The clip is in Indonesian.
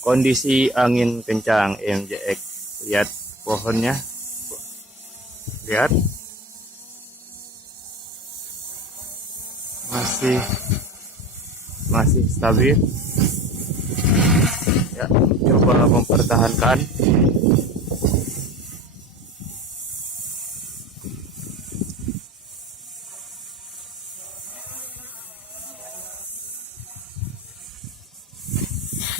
Kondisi angin kencang MJX. Lihat pohonnya, lihat masih masih stabil ya. Coba mempertahankan